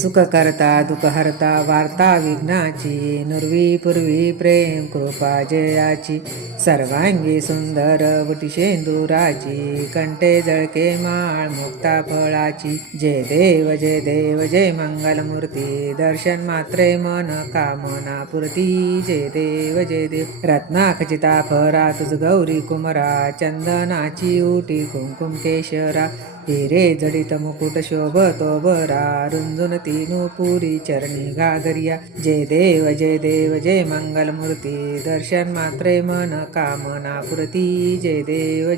सुख करता दुःख हरता वार्ता विघ्नाची, नुरवी पूर्वी प्रेम कृपा जयाची, सर्वांगी सुंदर वटी शेंदुराची, कंठे जळके माळ मुक्ता फळाची, जय देव जय देव जय मंगलमूर्ती, दर्शन मात्रे मन कामना पुरती, जय देव जय देव रत्नाखचिता फरा तुझ गौरी कुमरा, चंदनाची उटी कुंकुम केशरा, हिरे जडित मुकुट शोभतो बरा, रुंजून तीनू पुरी चरणी घागरिया, जय देव जय मंगलमूर्ती, दर्शन मात्रे मन कामना पुरती, जय देव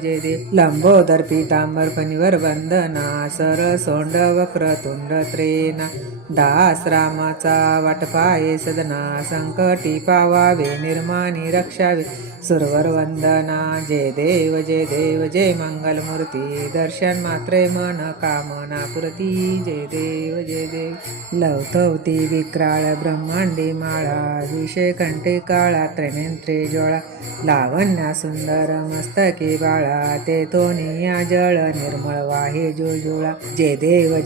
लंबोदर पीतांबर फणीवर वंदना, सर सोंड वक्रतुंड त्रेना, दास रामाचा वाटपाये सदना, संकटी पावावे निर्माणी रक्षावे, सुरवर वंदना, जय देव जय मंगलमूर्ती, दर्शन मात्रे मन कामना पुरती, जय देव लवथवती विक्राळ ब्रह्मांडी माळा, विषय कंठे काळा त्रिनेत्रे ज्वाळा, लावण्या सुंदर मस्तकी बाळा, ते तोनिया जळ निर्मळ वाहे जुळजुळा, जय देव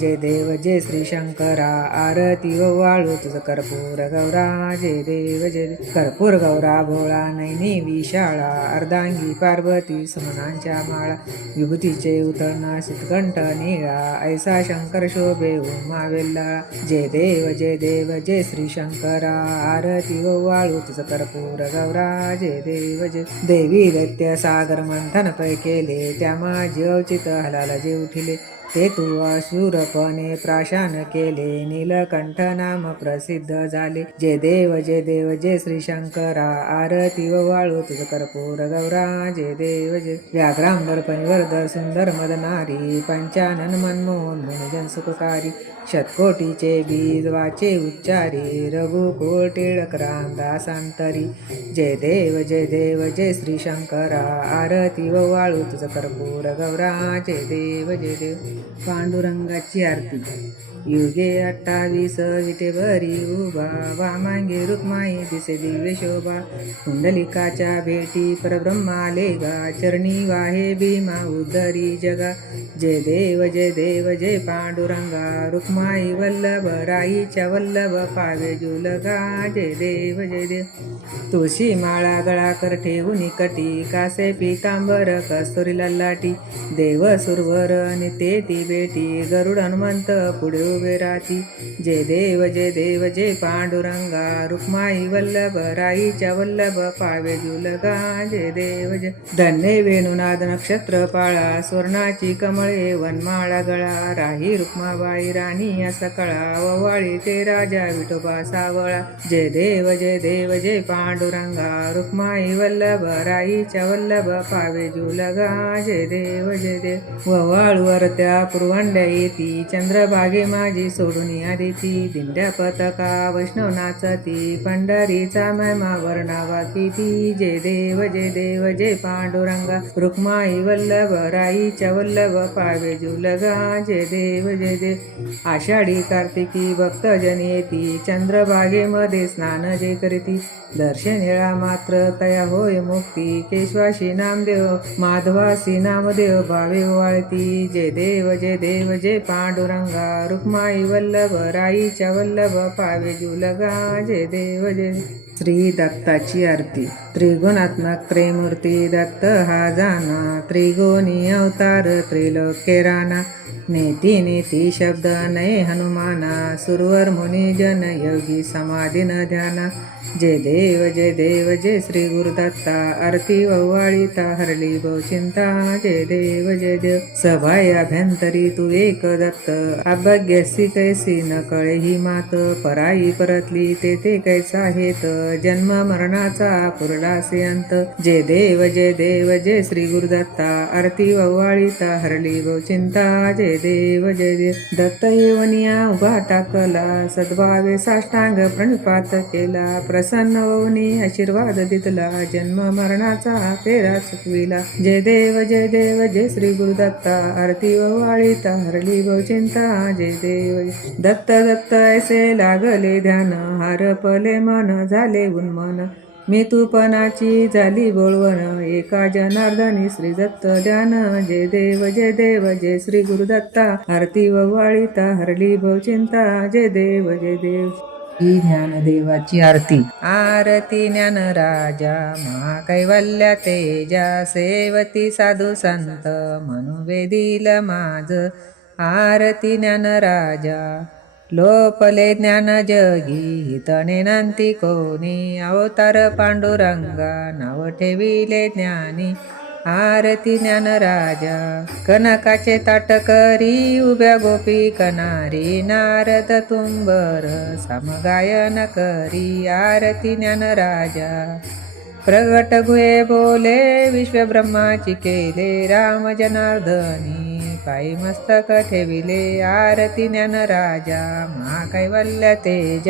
जय श्री शंकरा, आरती वाळू तुझ कर्पूर गौरा, जय देव कर्पूर गौरा भोळा, नैनी विशाळा, अर्धांगी पार्वती सुमनांच्या माळा, विभूतीचे उतरणा शीतकंठ निळा, ऐसा शंकर शोभे उमा वेल्लाळा, जय देव जय श्री शंकरा, आरती वाळू तुझ कर्पूर गौरा, जय देव देवी दैत्य सागर मंथन पै केले, त्या माझी औचित हलाला जे उठिले, ते तू अशूरपणे प्राशान केले, नीलकंठ नाम प्रसिद्ध झाले, जय देव जय श्री शंकरा, आरती वाळू तुझ कर्पूर गौरा, जय देव व्याघ्रांबर परिवर्धर सुंदर मदनारी, पंचानन मनमोहन मुनिजन सुखकारी, शतकोटीचे बीज वाचे उच्चारी, रघुकुळ टिळक रामदासांतरी, जय देव जय श्री शंकरा, आरती वाळू तुझ कर्पूर गौरा, जय देव पांडुरंगाची आरती युगे 28 विटेवरी उभा, वामांगे रुक्माई दिसे दिव्य शोभा, कुंडलिकाच्या भेटी परब्रह्मा आले गा, चरणी वाहे भीमा उद्धरी जगा, जय देव जय पांडुरंगा, रुक्माई वल्लभ राईच्या वल्लभ पावे जुलगा, जय देव तुळशी माळा गळा कर ठेवून कटी, कासे पीतांबर कस्तुरी ललाटी, देव सुरवर निते ती बेटी, गरुड हनुमंत पुढे उभे राती, जय देव जय पांडुरंगा, रुक्माई वल्लभ राईच्या वल्लभ पावे जुलगा, जय देव धन्य वेणुनाद नक्षत्र पाळा, स्वर्णाची कमळे वनमाळा गळा, राही रुक्माबाई राणी या सकळा, ववाळी ते राजा विठोबा सावळा, जय देव जय पांडुरंगा, रुक्माई वल्लभ राईच्या वल्लभ पावे जुलगा, जय देव ववाळूवर त्या पुरवंड्या येती, चंद्रभागे माझी सोडून या देती, दिंड्या पतका वैष्णव नाचती, पंढरीचा महिमा वर्णावा किती, जय देव जय पांडुरंगा, रुक्माई वल्लभ राईच्या वल्लभ पावे जुलगा, जय देव आषाढी कार्तिकी भक्तजन येती, चंद्रभागेमध्ये स्नान जे करीती, दर्शन येळा मात्र तया होय मुक्ती, केशवाशी नामदेव माधवासी नामदेव भावे वाळती, जय देव जय पांडुरंगा, रुक्माई वल्लभ राईच्या वल्लभ पावे जुलगा, जय देव श्री दत्ताची आरती त्रिगुणात्मक त्रैमूर्ती दत्त हा जाना, त्रिगुणी अवतार त्रिलोक्य राणा, नेती शब्द नये हनुमाना, सुरवर मुनी जन योगी समाधी न ध्याना, जय देव जय श्री गुरुदत्ता, आरती वव्वाळीता हरली चिंता, जय देव सभाय अभ्यंतरी तू एक दत्त, अभग्यसी कैसी न कळे ही मात, पराई परतली ते कैसा हेत, जन्म मरणाचा पुरलासे अंत, जय देव जय श्री गुरुदत्ता, आरती वव्वाळीता हरली चिंता, जय देव दत्त येवनिया उभा टाकला, सद्भावे साष्टांग प्रणिपात केला, प्रसन्न होऊनी आशीर्वाद दितला, जन्म मरणाचा फेरा चुकविला, जय देव जय श्री गुरुदत्ता, आरती वव्वाळीता हरली चिंता, जय देव दत्त ऐसे लागले ध्यान, हरपले मन झाले उन्मन, मी तूपणाची झाली बोलवण एका जनार्दनी श्री दत्त ध्यान जय देव जय श्री गुरुदत्ता आरती ववाळीता हरली भवचिंता जय देव ही ज्ञानदेवाची आरती आरती ज्ञान राजा महाकैवल्य तेजा सेवती साधू संत म्हणू वेदील माझ आरती ज्ञान राजा लोपले ज्ञान जगी हितणे नांती कोणी अवतार पांडुरंगा नाव ठेविले ज्ञानी आरती ज्ञान राजा कनकाचे ताट करी उभ्या गोपी कनारी नारद तुंबर समगायन करी आरती ज्ञान राजा प्रगट गुहे बोले विश्वब्रह्माची केले राम जनार्दनी पायी मस्तक ठेविले आरती ज्ञान राजा महाकैवल्य तेज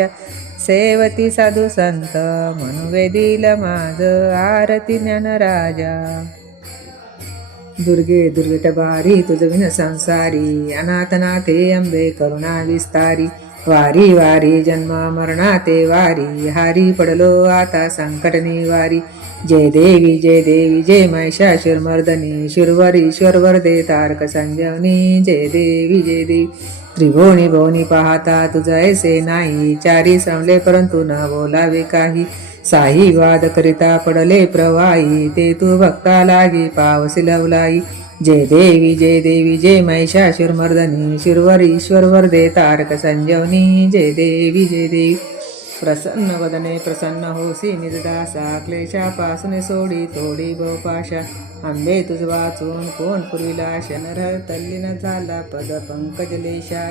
सेवती साधू संत म्हणू वेदील माझ आरती ज्ञान राजा दुर्गे दुर्गट बारी तुझ विन संसारी अनाथनाथे अंबे करुणा विस्तारी वारी वारी जन्म मरणाते वारी हारी पडलो आता संकट निवारी जय देवी जय महिषासुरमर्दनी शिरवरीश्वर वरदे तारक संजीवनी जय देवी त्रिभुवनी भुवनी पाहता तुझ ऐसे नाही चारी श्रमले परंतु न बोलावे काही साई वाद करिता पडले प्रवाही ते तू भक्ता लागी पावसी लवलाई जय देवी जय महिषासुरमर्दनी शिरवरीश्वर वरदे तारक संजीवनी जय देवी प्रसन्न वदने प्रसन्न होसी निजदासा क्लेशापासून सोडी तोडी बहुपाशा आंबे तुझ वाचून कोण पुरविला शनर तल्लीन झाला पद पंकजलेशा